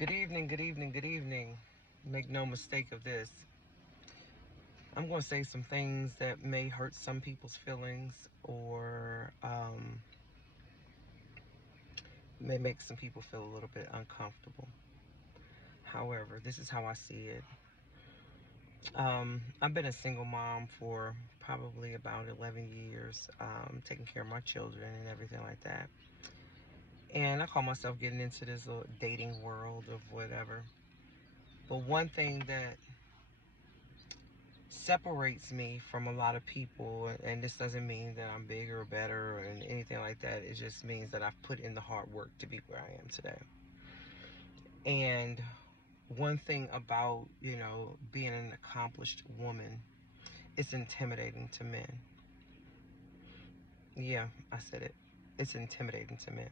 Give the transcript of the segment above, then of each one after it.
Good evening, good evening, good evening. Make no mistake of this. I'm going to say some things that may hurt some people's feelings or may make some people feel a little bit uncomfortable. However, this is how I see it. I've been a single mom for probably about 11 years, taking care of my children and everything like that. And I call myself getting into this little dating world of whatever. But one thing that separates me from a lot of people, and this doesn't mean that I'm bigger or better or anything like that. It just means that I've put in the hard work to be where I am today. And one thing about, being an accomplished woman, it's intimidating to men. Yeah, I said it. It's intimidating to men.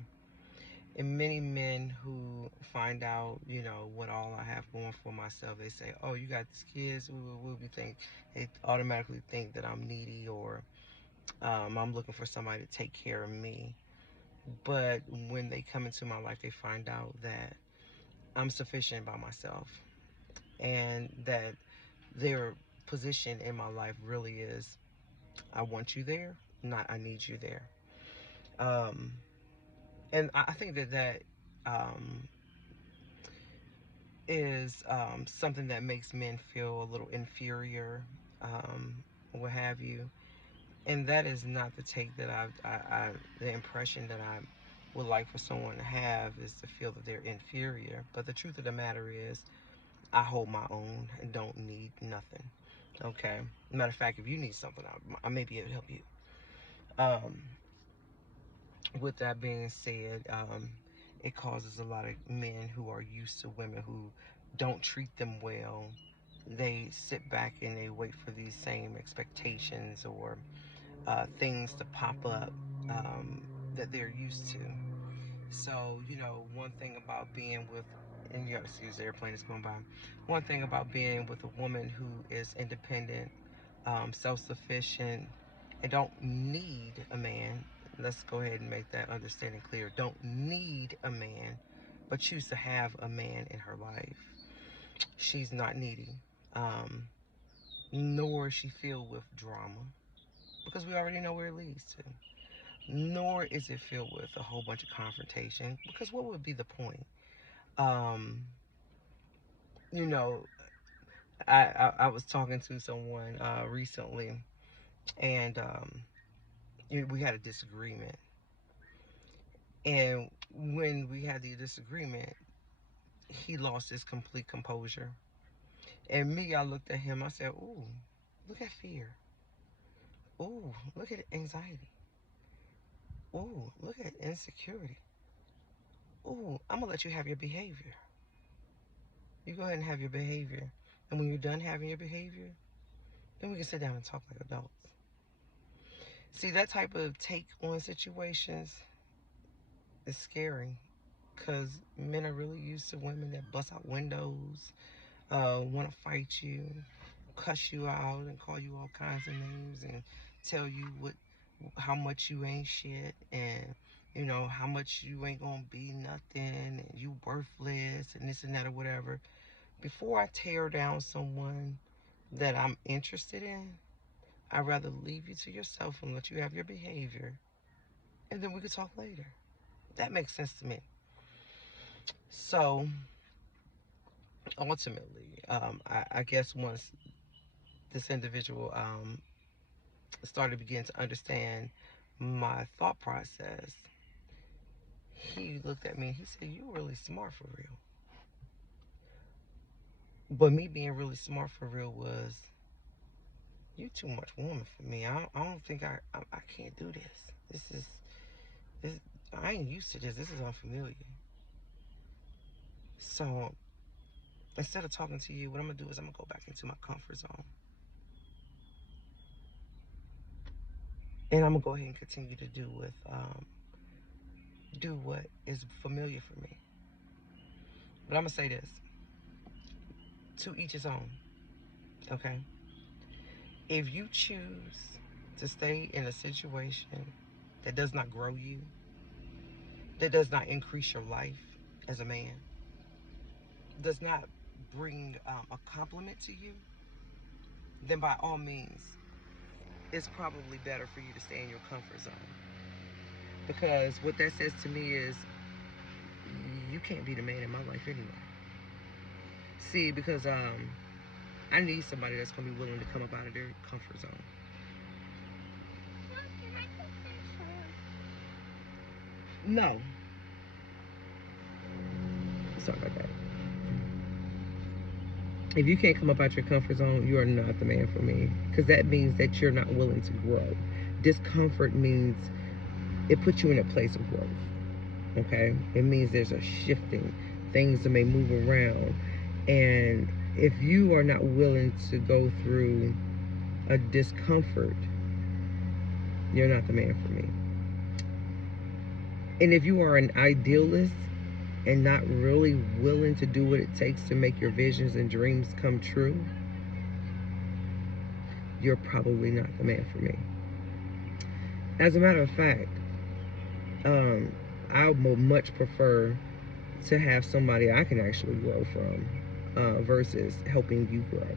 And many men who find out, what all I have going for myself, they say, "Oh, you got these kids." They automatically think that I'm needy, or I'm looking for somebody to take care of me. But when they come into my life, they find out that I'm sufficient by myself, and that their position in my life really is, I want you there, not I need you there. Um, and I think that um, is something that makes men feel a little inferior, what have you. And that is not the take that the impression that I would like for someone to have, is to feel that they're inferior. But the truth of the matter is, I hold my own and don't need nothing. Okay. Matter of fact, if you need something, I may be able to help you. Um, with that being said, it causes a lot of men who are used to women who don't treat them well. They sit back and they wait for these same expectations or things to pop up that they're used to. So, one thing about being with, and you got to see this airplane that's going by. One thing about being with a woman who is independent, self-sufficient, and don't need a man. Let's go ahead and make that understanding clear. Don't need a man, but choose to have a man in her life. She's not needy, um, nor is she filled with drama, because we already know where it leads to. Nor is it filled with a whole bunch of confrontation, because what would be the point? Um, you know, I was talking to someone recently, and we had a disagreement. And when we had the disagreement, he lost his complete composure. And me, I looked at him. I said, "Ooh, look at fear. Ooh, look at anxiety. Ooh, look at insecurity. Ooh, I'm gonna let you have your behavior. You go ahead and have your behavior. And when you're done having your behavior, then we can sit down and talk like adults." See, that type of take on situations is scary, because men are really used to women that bust out windows, want to fight you, cuss you out, and call you all kinds of names, and tell you how much you ain't shit, and how much you ain't gonna be nothing, and you worthless, and this and that or whatever. Before I tear down someone that I'm interested in, I'd rather leave you to yourself and let you have your behavior, and then we could talk later. That makes sense to me. So ultimately, I guess once this individual started to begin to understand my thought process, he looked at me and he said, "You really smart for real." But me being really smart for real was, "You too much woman for me. I don't think I can't do this. This I ain't used to this. This is unfamiliar." So instead of talking to you, what I'm gonna do is I'm gonna go back into my comfort zone, and I'm gonna go ahead and continue to do what is familiar for me. But I'm gonna say this: to each his own. Okay. If you choose to stay in a situation that does not grow you, that does not increase your life as a man, does not bring a compliment to you, then by all means, it's probably better for you to stay in your comfort zone. Because what that says to me is you can't be the man in my life anyway. See, because I need somebody that's gonna be willing to come up out of their comfort zone. No, sorry about that. If you can't come up out your comfort zone, you are not the man for me. Because that means that you're not willing to grow. Discomfort means it puts you in a place of growth. Okay? It means there's a shifting. Things that may move around. And if you are not willing to go through a discomfort, you're not the man for me. And if you are an idealist and not really willing to do what it takes to make your visions and dreams come true, you're probably not the man for me. As a matter of fact, I would much prefer to have somebody I can actually grow from versus helping you grow.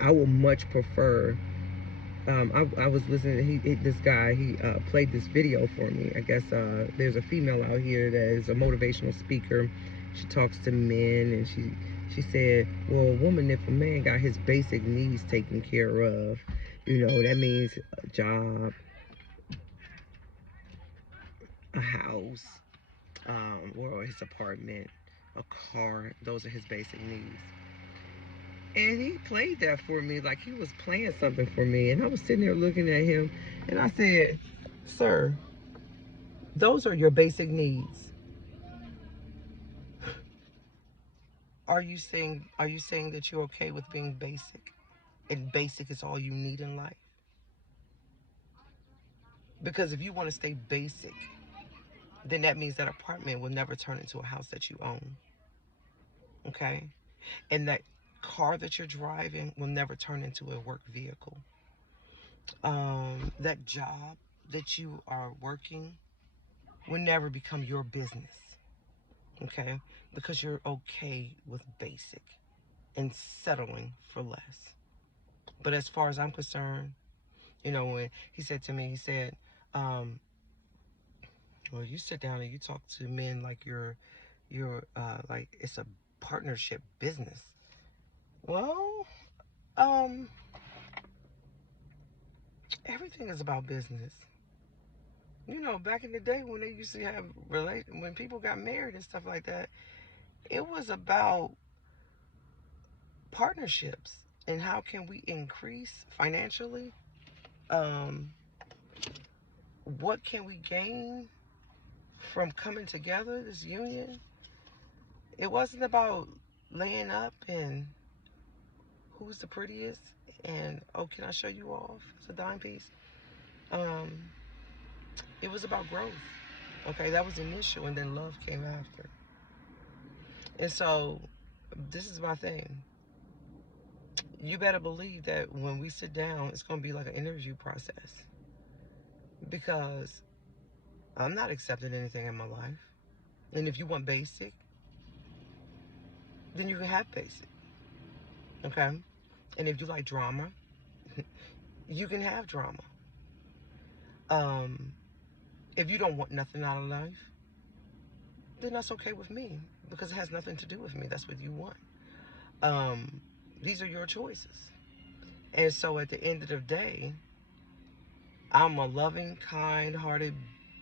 I would much prefer. I was listening to this guy. He played this video for me. I guess there's a female out here that is a motivational speaker. She talks to men, and she said, "Well, a woman, if a man got his basic needs taken care of, that means a job, a house, or his apartment, a car. Those are his basic needs." And he played that for me like he was playing something for me. And I was sitting there looking at him, and I said, "Sir, those are your basic needs. Are you saying that you're okay with being basic? And basic is all you need in life? Because if you want to stay basic, then that means that apartment will never turn into a house that you own. Okay? And that car that you're driving will never turn into a work vehicle. That job that you are working will never become your business. Okay? Because you're okay with basic and settling for less. But as far as I'm concerned, when he said to me, he said, um, well, you sit down and you talk to men like you're like it's a partnership business. Well, um, everything is about business. Back in the day when they used to have when people got married and stuff like that, it was about partnerships and how can we increase financially. Um, what can we gain from coming together, this union? It wasn't about laying up and who's the prettiest and, oh, can I show you off? It's a dime piece. Um, it was about growth. Okay, that was initial, and then love came after. And so, this is my thing. You better believe that when we sit down, it's going to be like an interview process. Because I'm not accepting anything in my life. And if you want basic, then you can have basic. Okay? And if you like drama, you can have drama. Um, if you don't want nothing out of life, then that's okay with me because it has nothing to do with me. That's what you want. Um, these are your choices. And so at the end of the day, I'm a loving, kind-hearted,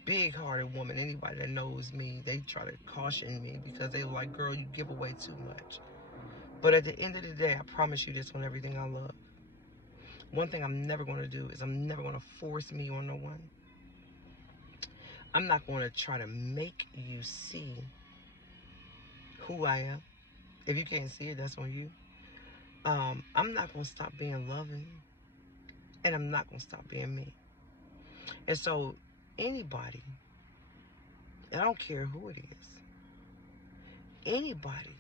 big-hearted woman. Anybody that knows me, they try to caution me because they like, girl, you give away too much. But at the end of the day, I promise you this on everything I love. One thing I'm never going to do is I'm never going to force me on no one. I'm not going to try to make you see who I am. If you can't see it, that's on you. I'm not going to stop being loving, and I'm not going to stop being me. And so anybody, and I don't care who it is, anybody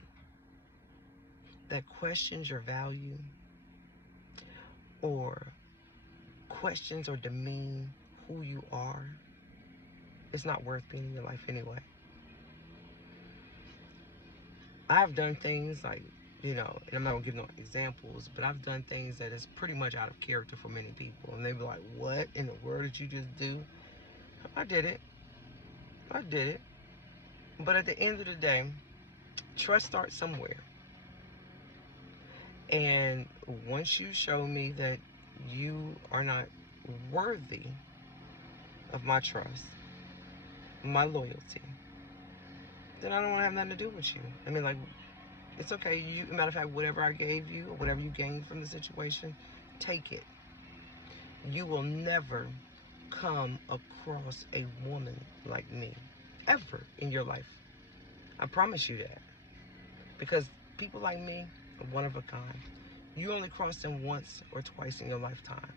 that questions your value or questions or demean who you are, it's not worth being in your life anyway. I've done things like, and I'm not gonna give no examples, but I've done things that is pretty much out of character for many people, and they be like, "What in the world did you just do?" I did it. I did it. But at the end of the day, trust starts somewhere. And once you show me that you are not worthy of my trust, my loyalty, then I don't want to have nothing to do with you. I mean, like, it's okay. Matter of fact, whatever I gave you or whatever you gained from the situation, take it. You will never come across a woman like me ever in your life. I promise you that. Because people like me are one of a kind. You only cross them once or twice in your lifetime.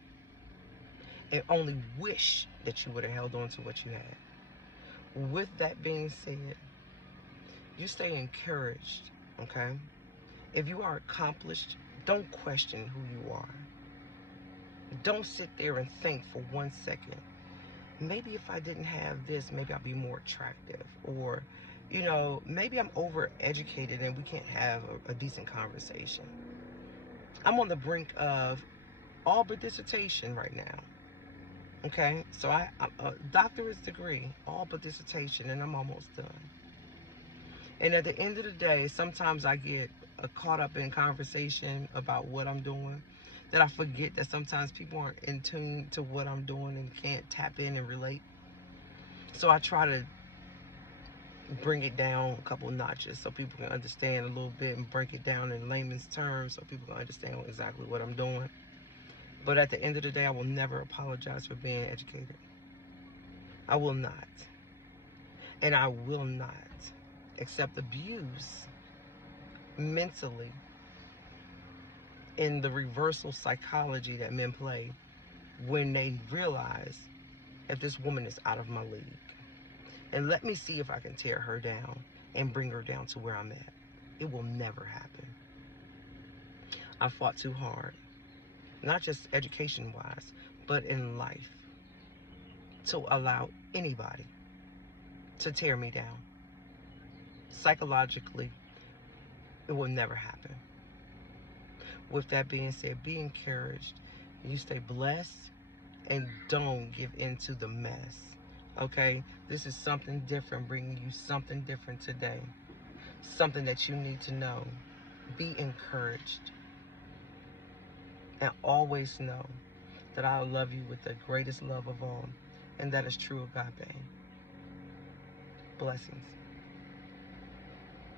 And only wish that you would have held on to what you had. With that being said, you stay encouraged, okay? If you are accomplished, don't question who you are. Don't sit there and think for 1 second, maybe if I didn't have this, maybe I'd be more attractive. Or, maybe I'm overeducated and we can't have a decent conversation. I'm on the brink of all but dissertation right now. Okay? So I'm a doctorate degree, all but dissertation, and I'm almost done. And at the end of the day, sometimes I get caught up in conversation about what I'm doing, that I forget that sometimes people aren't in tune to what I'm doing and can't tap in and relate. So I try to bring it down a couple notches so people can understand a little bit, and break it down in layman's terms so people can understand exactly what I'm doing. But at the end of the day, I will never apologize for being educated. I will not. And I will not accept abuse mentally in the reversal psychology that men play when they realize if this woman is out of my league. And let me see if I can tear her down and bring her down to where I'm at. It will never happen. I fought too hard, not just education-wise, but in life, to allow anybody to tear me down. Psychologically, it will never happen. With that being said, be encouraged. You stay blessed and don't give into the mess. Okay? This is something different, bringing you something different today. Something that you need to know. Be encouraged. And always know that I love you with the greatest love of all. And that is true agape. Blessings.